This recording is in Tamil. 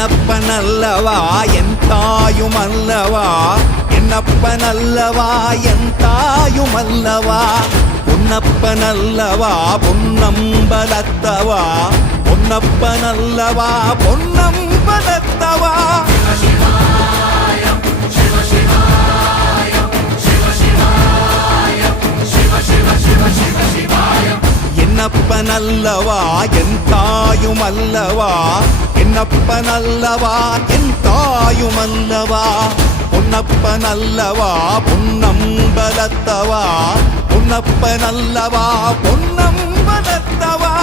என்னப்பனல்லவா என் தாயுமல்லவா, என்னப்பனல்லவா என் தாயுமல்லவா, பொன்னப்பனல்லவா பொன்னம்பலத்தவா, பொன்னப்பனல்லவா பொன்னம்பலத்தவா. என்னப்பனல்லவா என் தாயுமல்லவா, என்னப்பனல்லவா என் தாயுமல்லவா, பொன்னப்பனல்லவா பொன்னம்பலத்தவா, பொன்னப்பனல்லவா பொன்னம்பலத்தவா.